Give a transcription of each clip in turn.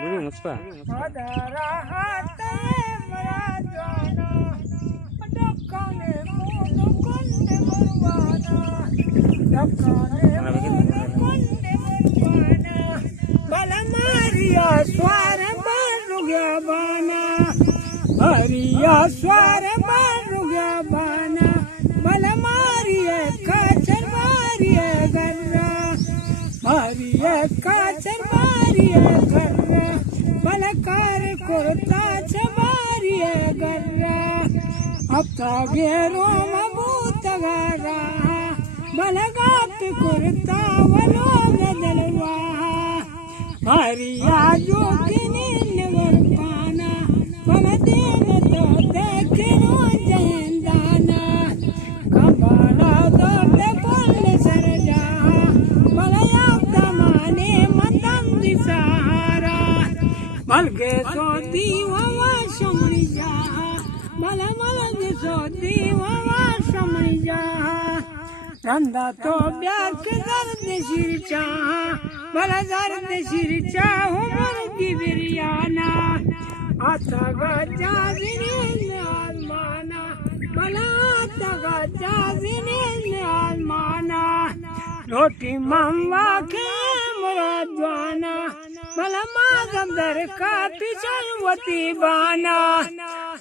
गुरु मुस्पा बलमारिया स्वार मारू गया बाना हरिया स्वार मारू गया बाना बलमारिया काचर मारिया गर्रा मारिया काचर मारिया गर्रा बलकार कुर्ता चमारिया गर्रा अब तागेरो मबूत गारा बलगात कुर्ता वलो गदलवा हरिया जो नगर पाना बल देव तो देखो जयंदाना कबाला दौड़ पल सर जा बलया तमाने मतम दिसारा मलगे सो दीवा समझ जा मल मलगे सो दीवा समझ जा रंदा तो प्यार के दर्द सिर चाह भला दर्द सिर चाहो मर्दी बिरियाना आता गजा जिने आलमाना भला आता गजा जिने आलमाना रोटी मम्मा के मुरादवाना भला माजम दर का पिछलवती बाना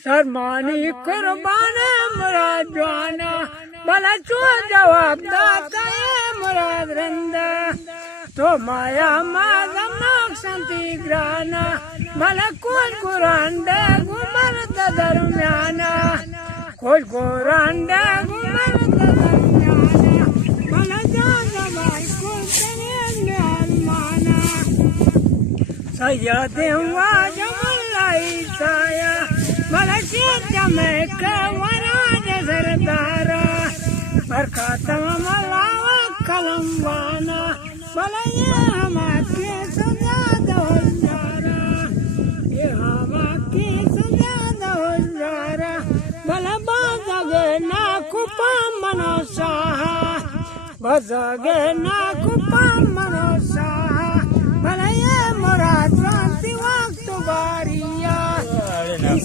शर्मानी कुर्बान मुरादवाना भला चो जवाब दाता है मुराद रंदा तो माया माजम शांति ग्राना भला कुल कुरांडा गुमर दरम्याना कुल कुरांडा गुमर दरम्याना भला जाना बार कुल करें आलमाना सैयद वाजमलाई साया भला शेता में कवराज सरदारा बरकातम मलावा कलमवाना भला ये हमारे सजा दो ये हमारे सजा दो भला बाजगे ना कुपा मनोसा बाजगे ना कुपा मनोसा भला ये मुराद राती वक्त बारिया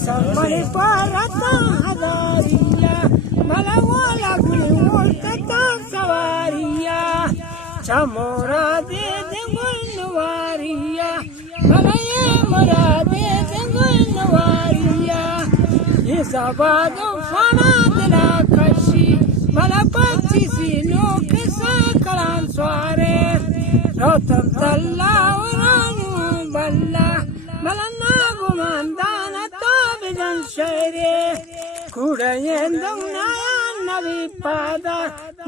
सब पर पारता हजारिया भला वो लगनी उल्टा सवारिया चमोरा दे गुलवारिया भला ये मोरा दे गुलवारिया ये सबादो फाना दिला कशी भला पच्चीसी लोग सा कलान स्वारे रोतम तल्ला उरानु बल्ला भला नागुमंदाना तो बिजन शेरे कुड़े दुनिया नवी पादा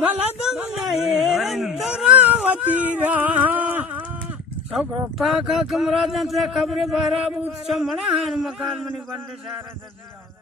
भला दुनिया तरावती रहा सगो पाका कमराजन से कब्र बारा बूत चमड़ा मकान मनी बंदे सारा